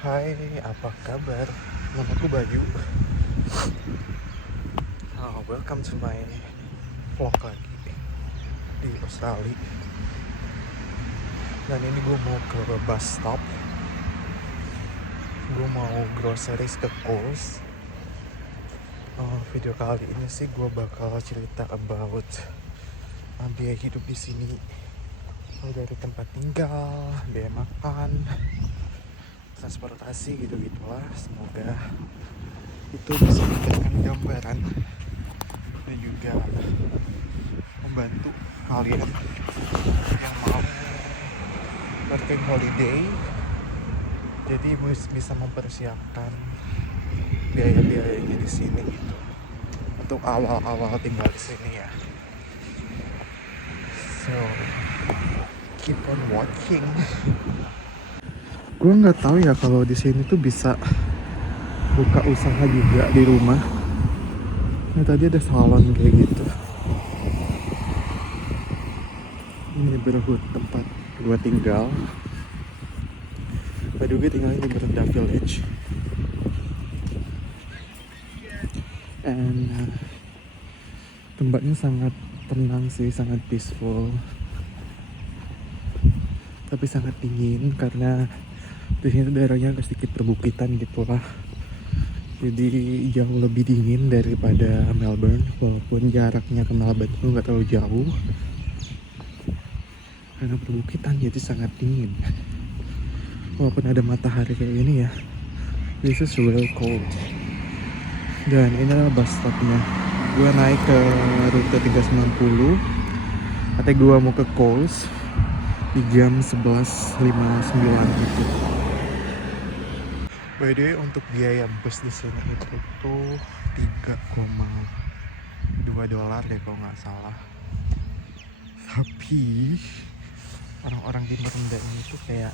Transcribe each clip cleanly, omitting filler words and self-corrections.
Hai, apa kabar? Namaku Bayu. Welcome to my vlog lagi di Australia. Dan ini gue mau ke bus stop. Gue mau groceries ke Coles. Video kali ini sih gue bakal cerita about biaya hidup di sini, mulai dari tempat tinggal, biaya makan, transportasi gitu-gitulah. Semoga itu bisa memberikan gambaran dan juga membantu kalian yang mau working holiday, jadi bisa mempersiapkan biaya-biayanya di sini gitu untuk awal-awal tinggal di sini ya. So keep on watching. Gue nggak tahu ya kalau di sini tuh bisa buka usaha juga di rumah. Nah, tadi ada salon kayak gitu. Ini neighborhood tempat gue tinggal. By the way, tinggalnya di Berenda Village. And tempatnya sangat tenang sih, sangat peaceful. Tapi sangat dingin karena di sini tuh daerahnya agak sedikit perbukitan gitu lah. Jadi jauh lebih dingin daripada Melbourne, walaupun jaraknya ke Melbourne tuh nggak terlalu jauh. Karena perbukitan jadi sangat dingin. Walaupun ada matahari kayak gini ya, this is really cold. Dan ini adalah bus stopnya. Gue naik ke rute 390. Katanya gue mau ke Coles di jam 11.59 gitu. By the way, untuk biaya bus di sini itu tuh $3,2 deh kalau nggak salah. Tapi orang-orang di Merendah ini tuh kayak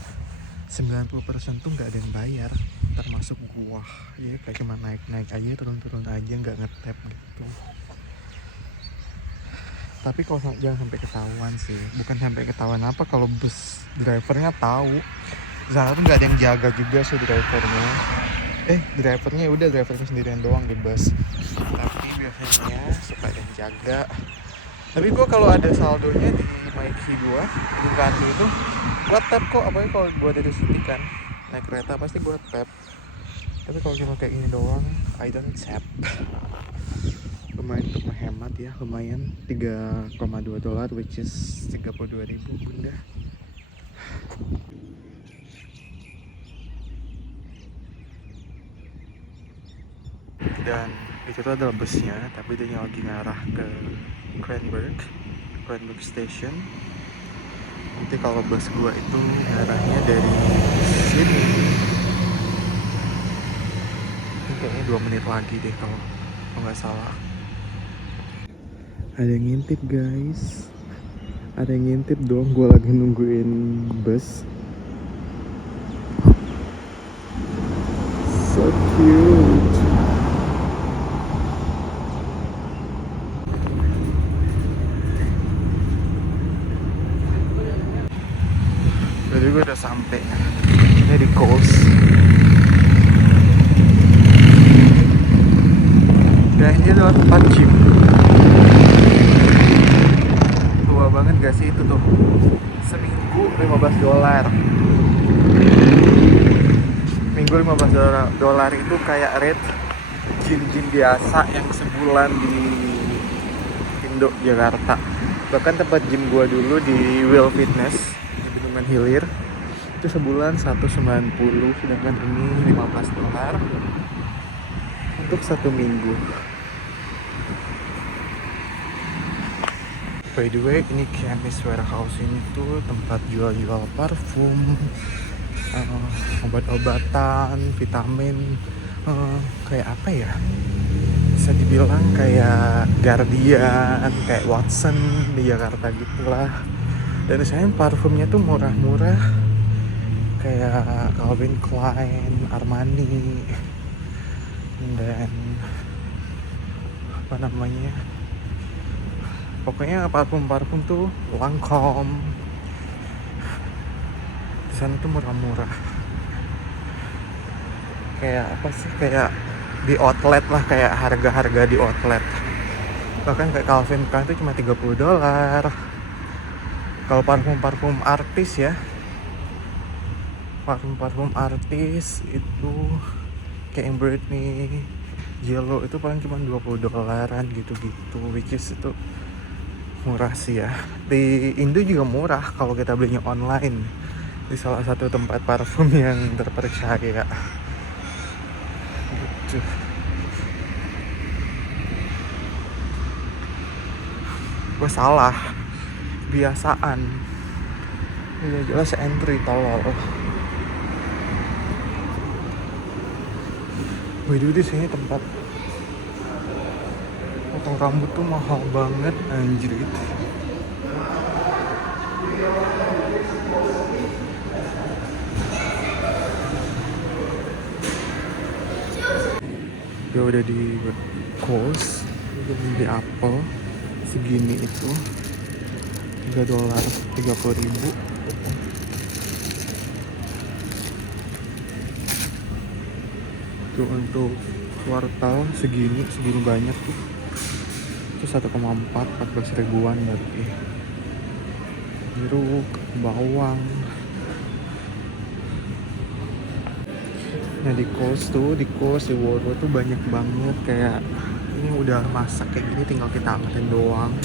90% tuh nggak ada yang bayar, termasuk gua. Ya kayak cuma naik-naik aja, turun-turun aja, nggak ngetap gitu. Tapi kalau jangan sampai ketahuan sih, bukan sampai ketahuan apa, kalau bus drivernya tahu. Di sana tuh nggak ada yang jaga juga sih drivernya. Drivernya udah drivernya sendirian doang di bus. Tapi biasanya suka ada yang jaga. Tapi gue kalau ada saldonya di Mikey gue di kartu itu, gue tap kok. Apalagi kalau buat dari City kan naik kereta pasti gue tap. Tapi kalau cuma kayak ini doang, I don't tap. Lumayan untuk menghemat ya, lumayan $3,2, which is 32.000 bunda. Dan itu tuh adalah busnya, tapi dia lagi ngarah ke Cranberg Station. Nanti kalau bus gua itu arahnya dari sini, ini kayaknya 2 menit lagi deh kalau nggak salah. Ada yang ngintip guys, ada yang ngintip dong. Gua lagi nungguin bus. So cute. Jadi gue udah sampai ini di Coles. Dan ini adalah tempat gym. Tua banget gak sih itu tuh? Seminggu $15. Minggu $15 itu kayak rate gym-gym biasa yang sebulan di Indo, Jakarta. Bahkan tempat gym gua dulu di Will Fitness di Bendungan Hilir itu sebulan 190, sedangkan ini $15 untuk 1 minggu. By the way, ini Chemist Warehouse ini tuh tempat jual-jual parfum, obat-obatan, vitamin, kayak apa ya? Bisa dibilang kayak Guardian, kayak Watson di Jakarta gitulah. Dan saya parfumnya tuh murah-murah, kayak Calvin Klein, Armani, dan apa namanya, pokoknya parfum tuh Lancome. Di sana tuh murah-murah. kayak apa sih, kayak di outlet lah, kayak harga-harga di outlet. Bahkan kayak Calvin Klein itu cuma $30. Kalau parfum-parfum artis ya, parfum-parfum artis itu kayak yang Britney, Yellow itu paling cuma $20 gitu-gitu, which is itu murah sih ya. Di Indo juga murah kalau kita belinya online di salah satu tempat parfum yang terpercaya gitu. Gue salah, biasaan. Udah jelas entry tolol. By the way, di sini tempat potong rambut tuh mahal banget anjir. Gue udah di Kohl's, gue beli apel segini itu $3, 30.000. Itu untuk wortel segini banyak tuh. Itu 1,4, 14 ribuan berarti. Jeruk, bawang. Nah di Kohl's, di Woolworth tuh banyak banget, kayak ini udah masak kayak gini tinggal kita angkatin doang.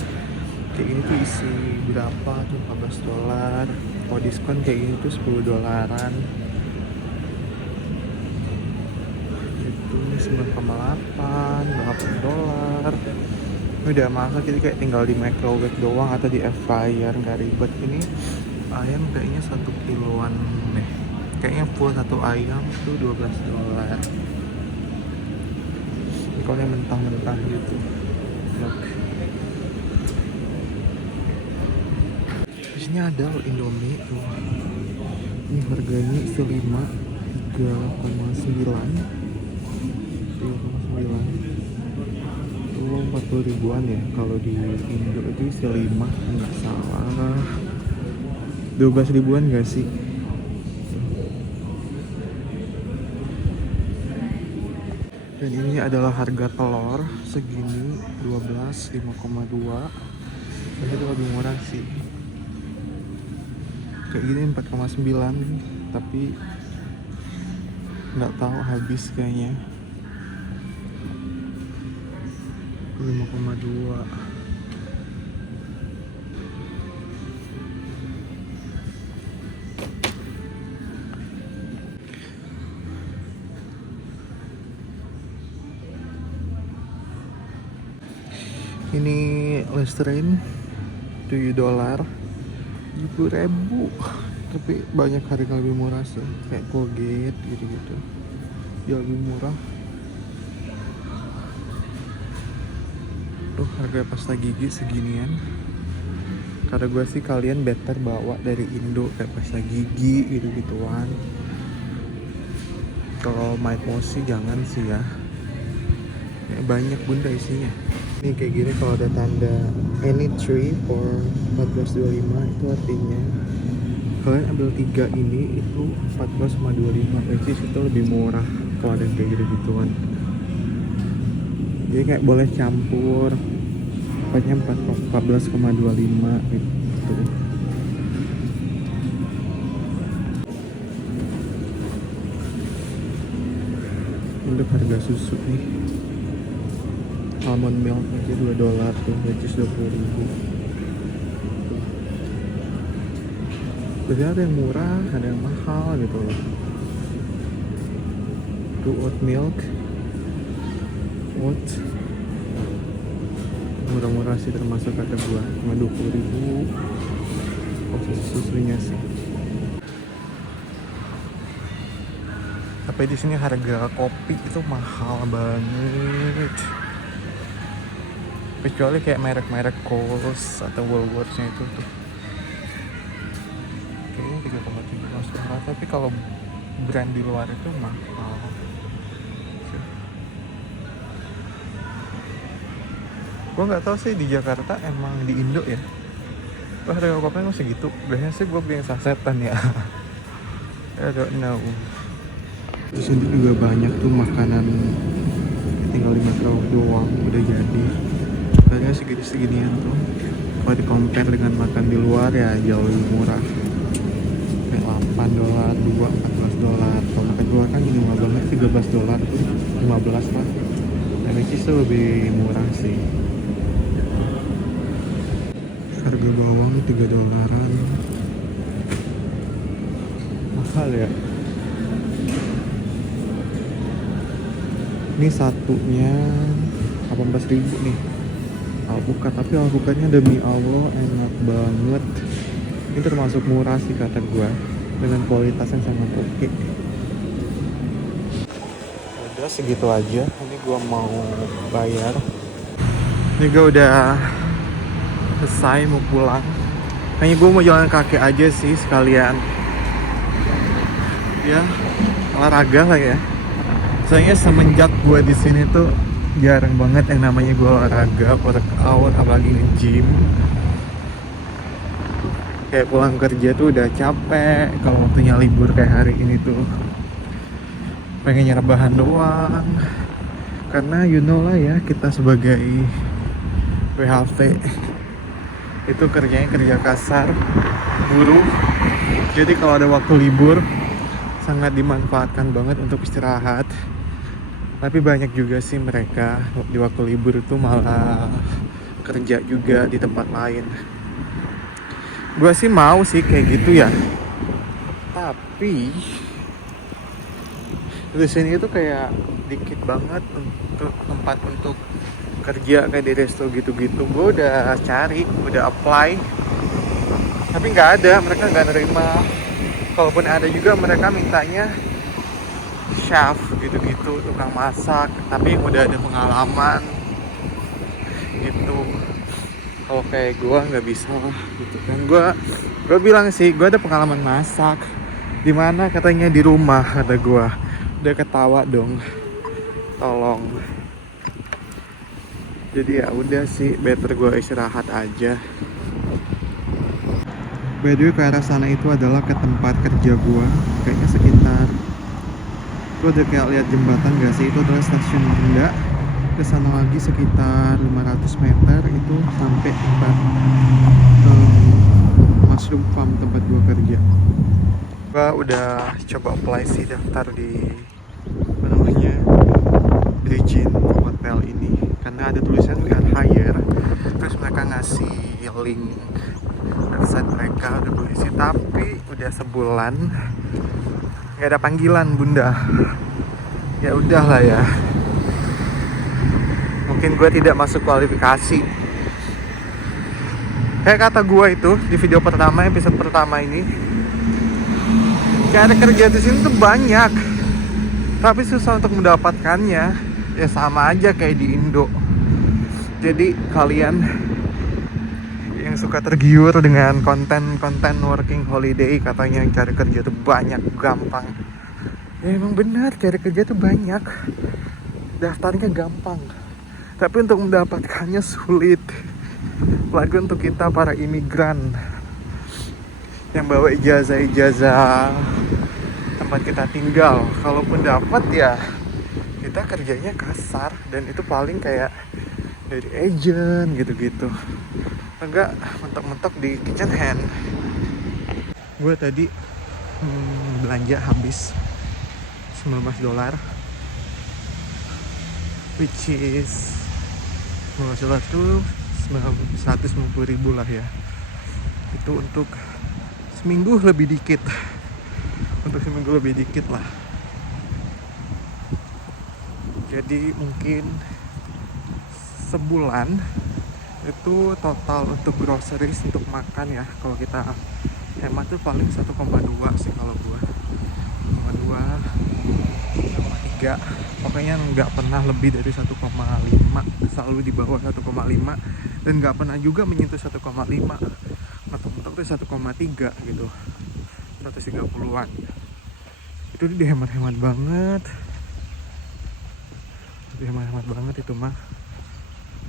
Kayak gini tuh isi berapa tuh, $14. Kalau diskon kayak gini tuh $10. Itu $9,8, $8. Ini udah masak, jadi kayak tinggal di microwave doang atau di air fryer, nggak ribet. Ini ayam kayaknya 1 kiloan deh, kayaknya full satu ayam tuh $12. Ini kalau yang mentah-mentah gitu. Look. Di sini ada Indomie tuh. Ini harganya isi 5, 3,9. 3,9. Itu 40 ribuan ya. Kalau di Indo itu isi 5, nggak salah. 12 ribuan gak sih? Dan ini adalah harga telur segini 12, 5,2. Jadi itu lebih murah sih. Kayak gini 4,9, tapi nggak tahu habis kayaknya. 5,2. Ini Listerine $7, 70.000. Tapi banyak harga lebih murah sih, kayak Colgate gitu-gitu. Dia lebih murah. Tuh harga pasta gigi seginian. Kata gue sih kalian better bawa dari Indo kayak pasta gigi gitu-gituan. Kalau Mike Moss sih jangan sih ya. Kayak banyak bunda isinya. Ini kayak gini kalau ada tanda any tree for 14.25 itu artinya kalian ambil 3 ini itu 14,25, which is itu lebih murah kalau ada kayak gitu-gituan. Jadi kayak boleh campur pokoknya 14,25 gitu. Untuk harga susu nih, almond milk aja $2 tuh, which is 20.000. Jadi ada yang murah, ada yang mahal gitu loh. Tuh oat milk, oat murah-murah sih termasuk kata gua, cuma 20.000. Oh susunya sih. Tapi di sini harga kopi itu mahal banget. Kecuali kayak merek-merek Coles atau Woolworths-nya itu tuh. Kayaknya 3,7 masuk akal, tapi kalau brand di luar itu mahal. Gue nggak tahu sih di Jakarta emang di Indo ya. Wah harga kopi masih gitu. Biasanya sih gue beli yang sasetan ya. I don't know. Terus ini juga banyak tuh makanan, tinggal di metro doang udah jadi. Harganya segini-seginian tuh. Kalau di compare dengan makan di luar ya jauh lebih murah. Kayak $8, 2, $14. Kalau makan di luar kan minimal banget $13 tuh, 15 lah. Dan which is tuh lebih murah sih. Harga bawang $3. Mahal ya. Ini satunya 18.000 nih. Alpukat, tapi alpukatnya demi Allah enak banget. Ini termasuk murah sih kata gua, dengan kualitas yang sangat oke. Udah segitu aja. Ini gua mau bayar. Ini gua udah selesai mau pulang. Kayaknya gua mau jalan kaki aja sih sekalian. Ya, olahraga lah ya. Soalnya semenjak gua di sini tuh jarang banget yang namanya gue olahraga, workout, apalagi nge-gym. Kayak pulang kerja tuh udah capek, kalau waktunya libur kayak hari ini tuh pengennya rebahan doang. Karena you know lah ya, kita sebagai WHV itu kerjanya kerja kasar, buruh. Jadi kalau ada waktu libur sangat dimanfaatkan banget untuk istirahat. Tapi banyak juga sih mereka di waktu libur itu malah kerja juga di tempat lain. Gue sih mau sih kayak gitu ya. Tapi di sini itu kayak dikit banget untuk tempat untuk kerja kayak di resto gitu-gitu. Gue udah cari, udah apply, tapi nggak ada, mereka nggak nerima. Kalaupun ada juga mereka mintanya chef gitu-gitu, tukang masak, tapi yang udah ada pengalaman gitu. Kalau kayak gue nggak bisa gitu kan. Gue bilang sih gue ada pengalaman masak, dimana katanya di rumah, kata gue. Udah ketawa dong, tolong. Jadi ya udah sih, better gue istirahat aja. By the way, ke arah sana itu adalah ke tempat kerja gue, kayaknya sekitar, gue udah kayak lihat jembatan gak sih, itu adalah stasiun Mangga. Kesana lagi sekitar 500 meter itu sampai tempat mushroom farm tempat gue kerja. Gue udah coba apply sih, daftar di apa namanya, Bridging hotel ini, karena ada tulisan we are hire. Terus mereka ngasih link website mereka, udah gue isi, tapi udah sebulan nggak ada panggilan bunda. Ya udahlah ya, mungkin gue tidak masuk kualifikasi. Kayak kata gue itu di video pertama, episode pertama ini, cari kerja di sini tuh banyak, tapi susah untuk mendapatkannya. Ya sama aja kayak di Indo. Jadi kalian yang suka tergiur dengan konten working holiday, katanya yang cari kerja tuh banyak, gampang. Ya emang benar, cari kerja tuh banyak, daftarnya gampang, tapi untuk mendapatkannya sulit. Apalagi untuk kita para imigran yang bawa ijazah tempat kita tinggal. Kalaupun dapat ya kita kerjanya kasar, dan itu paling kayak dari agent gitu-gitu, enggak mentok-mentok di kitchen hand. Gue tadi belanja habis $19, which is $19 tuh 150.000 lah ya. Itu untuk seminggu lebih dikit, lah. Jadi mungkin sebulan itu total untuk groceries, untuk makan ya, kalau kita hemat tuh paling 1,2 sih kalau gua, 1,2, 1,3, pokoknya nggak pernah lebih dari 1,5, selalu di bawah 1,5, dan nggak pernah juga menyentuh 1,5, mentok-mentok tuh 1,3 gitu, 130-an. Itu dihemat-hemat banget, itu mah.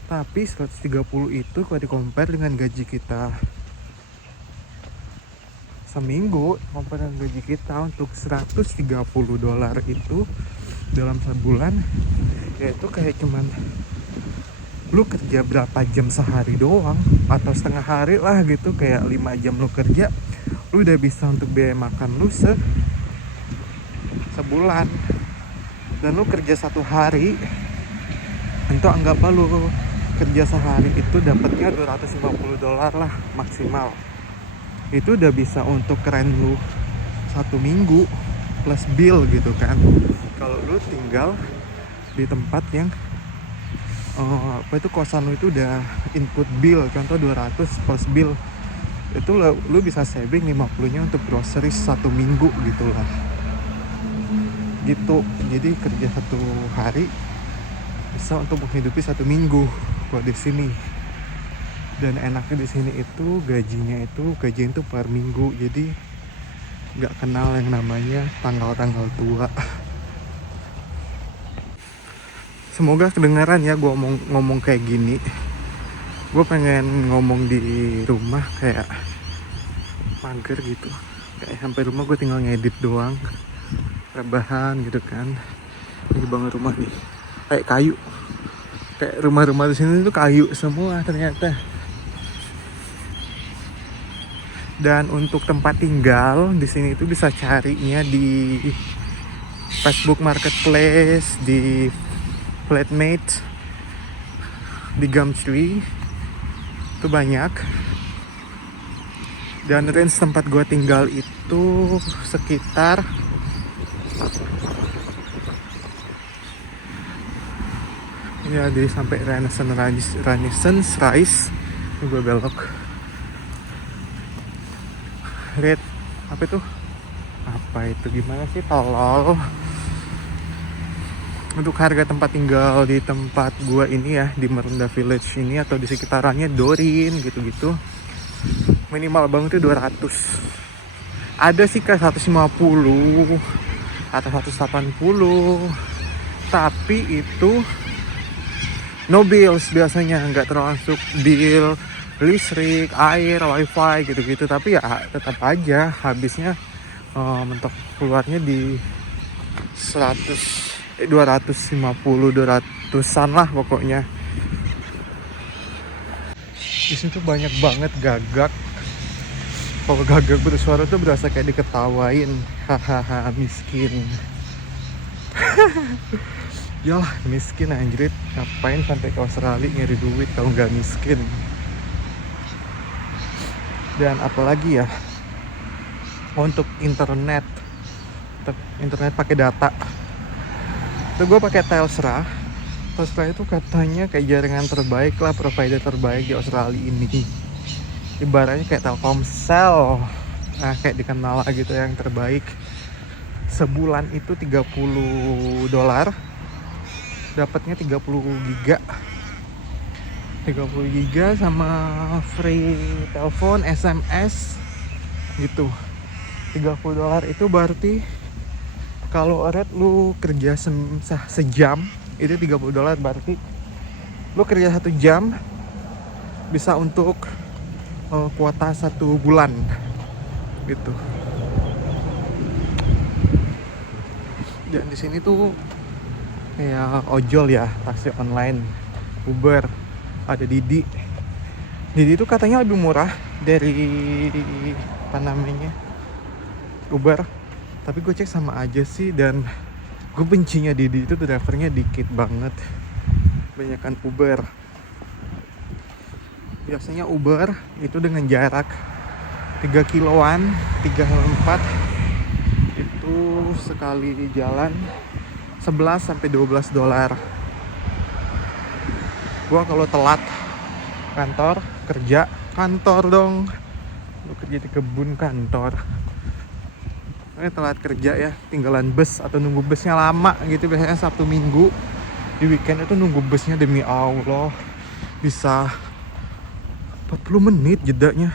Tapi 130 itu kalau di compare dengan gaji kita seminggu komponen gaji kita untuk $130 itu dalam sebulan, yaitu kayak cuman lu kerja berapa jam sehari doang atau setengah hari lah gitu, kayak 5 jam lu kerja, lu udah bisa untuk biaya makan lu sebulan. Dan lu kerja 1 hari, itu anggaplah lu kerja sehari itu dapatnya $250 lah maksimal. Itu udah bisa untuk keren lu 1 minggu plus bill gitu kan. Kalau lu tinggal di tempat yang kosan lu itu udah input bill, contoh 200 plus bill, itu lu bisa saving 50 nya untuk groceries 1 minggu gitu lah. Gitu, jadi kerja 1 hari bisa untuk menghidupi 1 minggu buat di sini. Dan enaknya di sini itu gajinya itu per minggu, jadi nggak kenal yang namanya tanggal-tanggal tua. Semoga kedengaran ya gue ngomong kayak gini. Gue pengen ngomong di rumah kayak mager gitu. Kayak sampai rumah gue tinggal ngedit doang, rebahan gitu kan. Ini bangun rumah nih, kayak kayu. Kayak rumah-rumah di sini tuh kayu semua ternyata. Dan untuk tempat tinggal di sini itu bisa carinya di Facebook Marketplace, di Flatmate, di Gumtree, itu banyak. Dan range tempat gue tinggal itu sekitar ya di sampai Renaissance Rise. Ini gue belok. Lihat apa itu? Apa itu, gimana sih tolol? Untuk harga tempat tinggal di tempat gua ini ya, di Marunda Village ini atau di sekitarannya Dorin gitu-gitu, minimal banget itu 200. Ada sih ke 150 atau 180, tapi itu no bills biasanya, nggak termasuk bill listrik, air, wifi gitu-gitu. Tapi ya tetap aja habisnya mentok keluarnya di 250-200an lah pokoknya. Di situ banyak banget gagak. Kalau gagak bersuara tuh berasa kayak diketawain. Hahaha, miskin. Yalah, miskin anjrit. Ngapain sampai ke Australia nyari duit kalau nggak miskin? Dan apalagi ya, untuk internet pakai data itu gue pakai Telstra itu katanya kayak jaringan terbaik lah, provider terbaik di Australia ini. Ibaratnya kayak Telkomsel, nah kayak dikenal gitu yang terbaik. Sebulan itu $30, dapatnya 30 giga sama free telepon, SMS gitu. $30 itu berarti kalau red lu kerja sejam itu $30, berarti lu kerja 1 jam bisa untuk kuota 1 bulan gitu. Dan di sini tuh kayak ojol ya, taksi online, Uber, ada Didi itu katanya lebih murah dari apa namanya Uber, tapi gue cek sama aja sih. Dan gue bencinya Didi itu drivernya dikit banget, banyakan Uber. Biasanya Uber itu dengan jarak 3 kiloan, 3-4 itu sekali jalan $11-12. Gua kalau telat kantor dong, lu kerja di kebun kantor, telat kerja ya, tinggalan bus atau nunggu busnya lama gitu. Biasanya Sabtu Minggu, di weekend itu nunggu busnya demi Allah bisa 40 menit jedanya.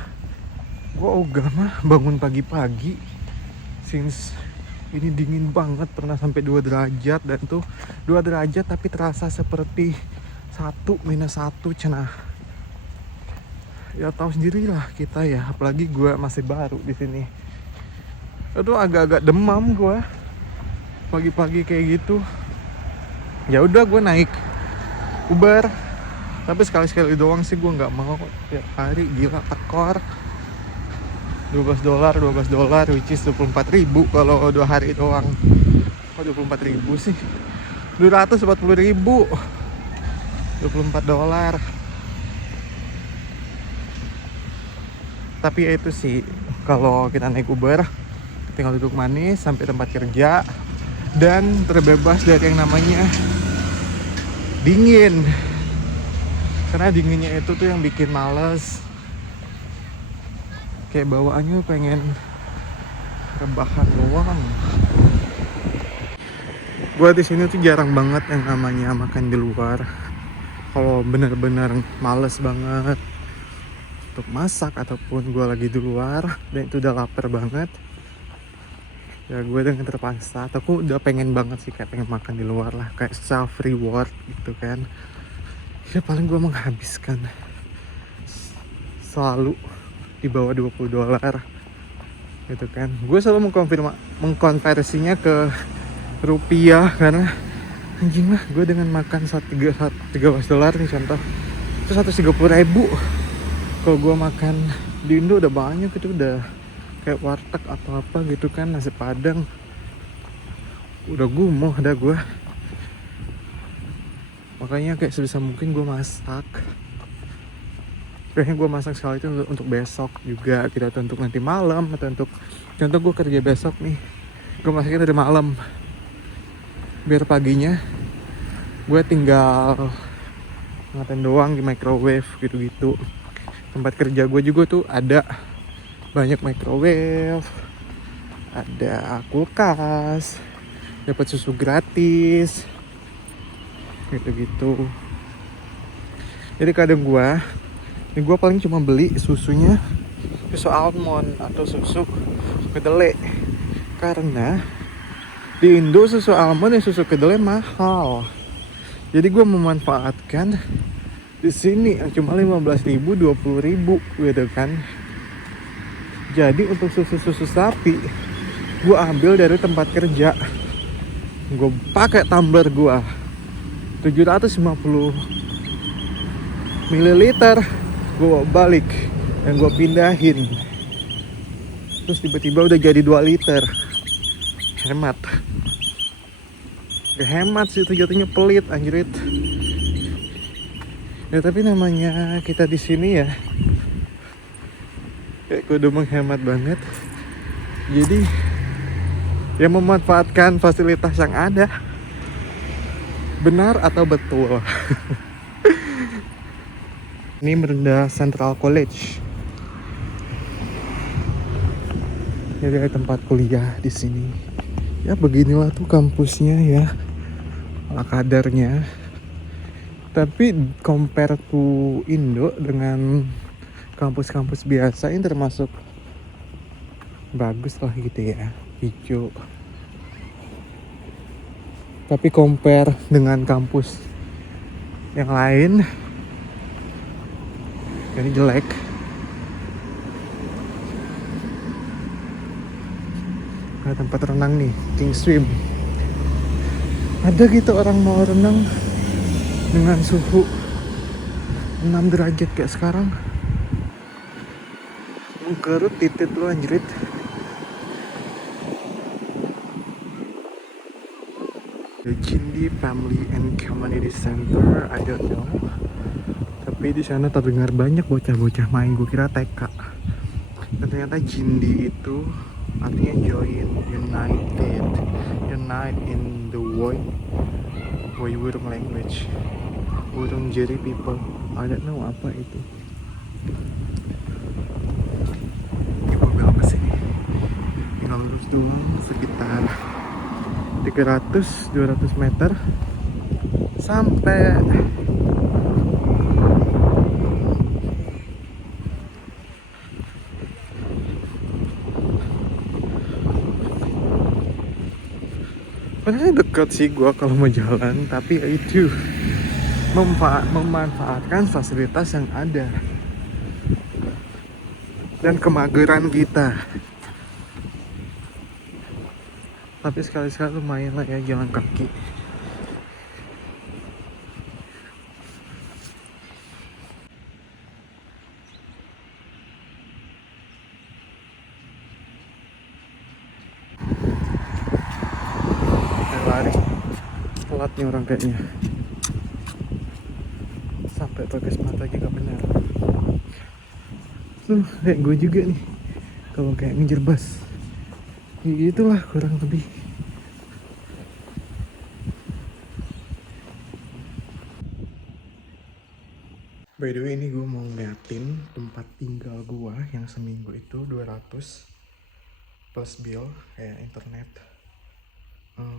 Gua ogah mah bangun pagi-pagi, since ini dingin banget, pernah sampai 2 derajat. Dan tuh 2 derajat tapi terasa seperti -1 cenah. Ya tahu sendirilah kita ya, apalagi gue masih baru di sini. Itu agak-agak demam gue pagi-pagi kayak gitu. Ya udah gue naik Uber, tapi sekali-sekali doang sih, gue nggak mau tiap hari, gila tekor. $12 which is 24.000 kalau 2 hari doang. Kok 24.000 sih? 240.000, $24. Tapi ya itu sih, kalau kita naik Uber tinggal duduk manis sampai tempat kerja dan terbebas dari yang namanya dingin. Karena dinginnya itu tuh yang bikin males. Kayak bawaannya pengen rebahan doang. Gua di sini tuh jarang banget yang namanya makan di luar. Kalau bener-bener males banget untuk masak ataupun gue lagi di luar dan itu udah lapar banget, ya gue dengan terpaksa, atau gue udah pengen banget sih kayak pengen makan di luar lah, kayak self reward gitu kan. Ya paling gue menghabiskan selalu di bawah $20 gitu kan. Gue selalu mengkonversinya ke rupiah karena anjing lah, gue dengan makan $13 nih contoh itu 130.000. Kalau gue makan di Indo udah banyak, itu udah kayak warteg atau apa gitu kan, nasi padang udah gumoh dah gue. Makanya kayak sebisa mungkin gue masak. Kayaknya gue masak sekali itu untuk besok juga gitu, atau untuk nanti malam, atau untuk contoh gue kerja besok nih, gue masaknya dari malam biar paginya gue tinggal ngatain doang di microwave gitu-gitu. Tempat kerja gue juga tuh ada banyak microwave, ada kulkas, dapat susu gratis gitu-gitu. Jadi kadang gue paling cuma beli susu almond atau susu kedelai, karena di Indo susu almond dan susu kedelai mahal. Jadi gue memanfaatkan di sini yang cuma 15.000, 20.000 gitu kan. Jadi untuk susu sapi gue ambil dari tempat kerja, gue pakai tumbler gue 750 ml, gue balik dan gue pindahin, terus tiba-tiba udah jadi 2 liter. Hemat. Gak hemat sih, itu jatuhnya pelit anjrit. Ya tapi namanya kita di sini ya, kayak kudu menghemat banget. Jadi ya memanfaatkan fasilitas yang ada. Benar atau betul? Ini merendah Central College. Jadi ada tempat kuliah di sini. Ya beginilah tuh kampusnya ya, ala kadarnya. Tapi compare to Indo dengan kampus-kampus biasa ini termasuk bagus lah gitu ya, hijau. Tapi compare dengan kampus yang lain, ini jelek. Ada tempat renang nih, King Swim. Ada gitu orang mau renang dengan suhu 6 derajat kayak sekarang. Mengkerut titit lu anjrit. The Chindi Family and Community Center, I don't know. Tapi di sana terdengar banyak bocah-bocah main, gue kira TK. Dan ternyata Chindi itu artinya join, unite in the Wurung language, Wurung Jeri people. I don't know apa itu. Gue belok kesini, tinggal lurus doang sekitar 300-200 meter sampai. Padahal deket sih gua kalau mau jalan, tapi ya itu memanfaatkan fasilitas yang ada dan kemageran kita. Tapi sekali-sekali lumayan lah ya jalan kaki. Lari telat nih orang kayaknya, sampai pakai sepatu aja gak benar. Kayak gue juga nih kalau kayak ngejar bus ya gitulah kurang lebih. By the way, ini gue mau ngeliatin tempat tinggal gue yang seminggu itu 200 plus bill kayak internet,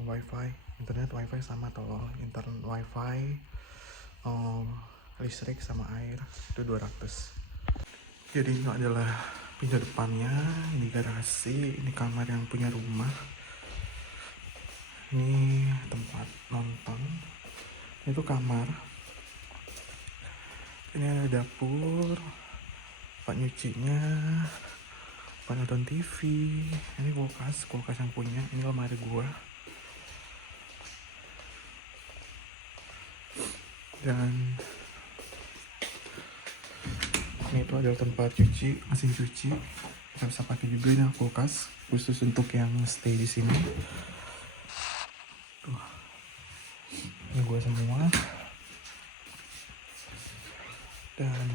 wifi, internet wifi sama tolol, internet wifi, listrik sama air itu 200. Jadi ini adalah pintu depannya, ini garasi, ini kamar yang punya rumah, ini tempat nonton, itu kamar, ini ada dapur, tempat nyucinya, tempat nonton TV, ini kulkas yang punya, ini lemari gua, dan ini itu adalah tempat cuci, mesin cuci, kita bisa pakai juga. Ini kulkas khusus untuk yang stay di sini. Tuh, ini gua semua. Dan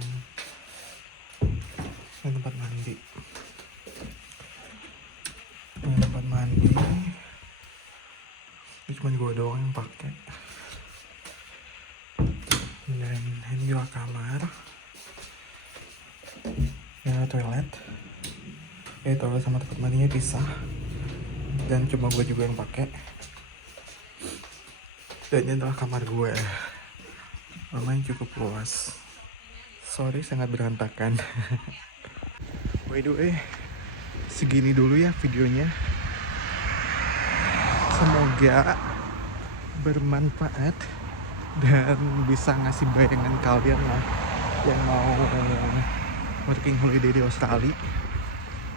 ini tempat mandi. Ini tempat mandi. Ini cuma gue doang yang pakai. Dan ini juga kamar. Ya toilet. Toilet sama tempat mandinya pisah. Dan cuma gue juga yang pakai. Dan ini adalah kamar gue. Lumayan cukup luas. Sorry sangat berantakan. By the way, segini dulu ya videonya. Semoga bermanfaat dan bisa ngasih bayangan kalian lah yang mau working holiday di Australia.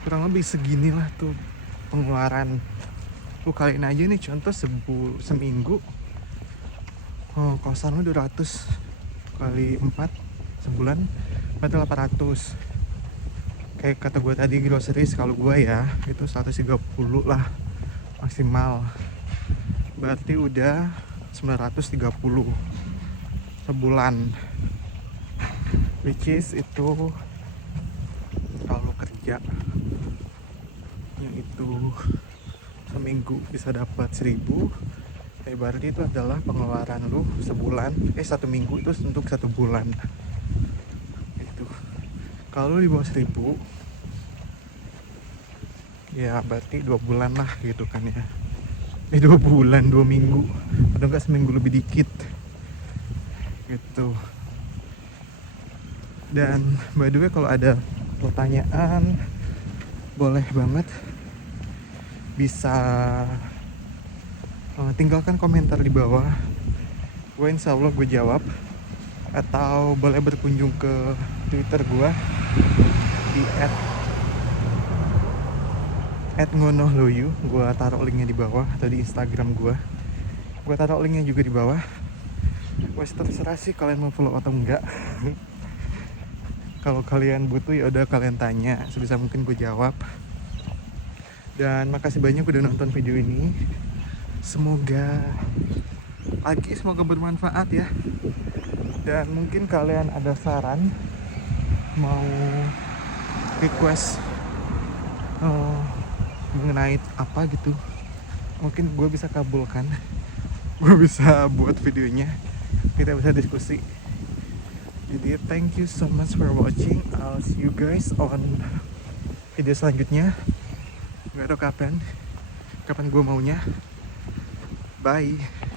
Kurang lebih segini lah tuh pengeluaran. Kalian aja nih contoh seminggu kosan lu 200 kali 4 sebulan berarti 800. Kayak kata gue tadi, groceries kalau gue ya itu 130 lah maksimal, berarti udah 930 sebulan, which is itu kalau kerja yang itu seminggu bisa dapat 1000, berarti itu adalah pengeluaran lu sebulan, 1 minggu itu untuk 1 bulan. Kalau di bawah 1000 ya berarti 2 bulan lah gitu kan ya. 2 bulan, 2 minggu atau enggak seminggu lebih dikit gitu. Dan by the way, kalau ada pertanyaan boleh banget, bisa tinggalkan komentar di bawah, gue insya Allah gue jawab. Atau boleh berkunjung ke Twitter gue di @ngonohloyu, gue taruh linknya di bawah, atau di Instagram gue taruh linknya juga di bawah. Wes terserah sih kalian mau follow atau enggak. Kalau kalian butuh ya udah kalian tanya, sebisa mungkin gue jawab. Dan makasih banyak udah nonton video ini. Semoga bermanfaat ya. Dan mungkin kalian ada saran, mau request mengenai apa gitu, mungkin gue bisa kabulkan, gue bisa buat videonya, kita bisa diskusi. Jadi thank you so much for watching. I'll see you guys on video selanjutnya. Gak tau kapan gue maunya. Bye.